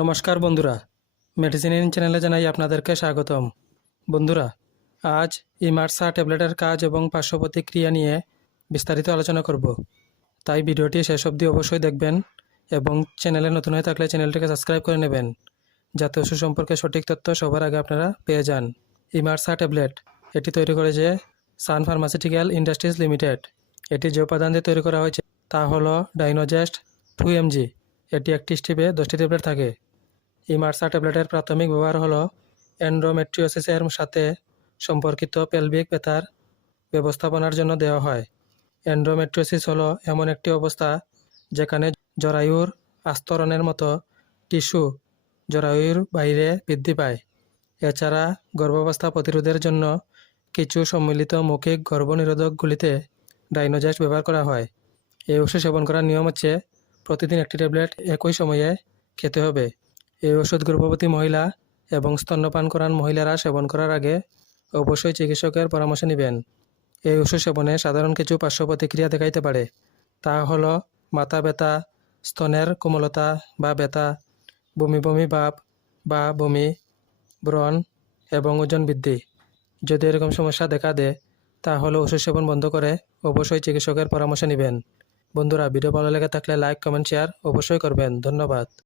নমস্কার বন্ধুরা। মেডিসিন চ্যানেলে জানাই আপনাদেরকে স্বাগতম। বন্ধুরা, আজ ইমার্সা ট্যাবলেটের কাজ এবং পার্শ্ব প্রতিক্রিয়া নিয়ে বিস্তারিত আলোচনা করব। তাই ভিডিওটি শেষ অবধি অবশ্যই দেখবেন এবং চ্যানেলে নতুন হয়ে থাকলে চ্যানেলটিকে সাবস্ক্রাইব করে নেবেন, যাতে ওষুধ সম্পর্কে সঠিক তথ্য সবার আগে আপনারা পেয়ে যান। ইমার্সা ট্যাবলেট এটি তৈরি করেছে সান ফার্মাসিউটিক্যাল ইন্ডাস্ট্রিজ লিমিটেড এটি যে উপাদান দিয়ে তৈরি করা হয়েছে, তা হলো ডাইনোজেস্ট টু এমজি এটি একটি স্টিপে দশটি ট্যাবলেট থাকে। ইমার্সা ট্যাবলেটের প্রাথমিক ব্যবহার হলো এন্ড্রোমেট্রিওসিসের সাথে সম্পর্কিত পেলভিক ব্যথার ব্যবস্থাপনার জন্য দেওয়া হয়। এন্ড্রোমেট্রিওসিস হলো এমন একটি অবস্থা যেখানে জরায়ুর আস্তরণের মতো টিস্যু জরায়ুর বাইরে বৃদ্ধি পায়। এছাড়া গর্ভাবস্থা প্রতিরোধের জন্য কিছু সম্মিলিত মৌখিক গর্ভনিরোধকগুলিতে ডাইনোজেস্ট ব্যবহার করা হয়। এই ওষুধ সেবন করার নিয়ম হচ্ছে প্রতিদিন একটি ট্যাবলেট একই সময়ে খেতে হবে। এই ওষুধ গর্ভবতী মহিলা এবং স্তন্যপান করান মহিলারা সেবন করার আগে অবশ্যই চিকিৎসকের পরামর্শ নেবেন। এই ওষুধ সেবনে সাধারণ কিছু পার্শ্ব প্রতিক্রিয়া দেখাইতে পারে। তা হলো মাথা ব্যথা, স্তনের কোমলতা বা ব্যথা, বমি বমি ভাব বা বমি, ব্রণ এবং ওজন বৃদ্ধি। যদি এরকম সমস্যা দেখা দেয়, তাহলে ওষুধ সেবন বন্ধ করে অবশ্যই চিকিৎসকের পরামর্শ নেবেন। বন্ধুরা, ভিডিও ভালো লেগে থাকলে লাইক কমেন্ট শেয়ার অবশ্যই করবেন। ধন্যবাদ।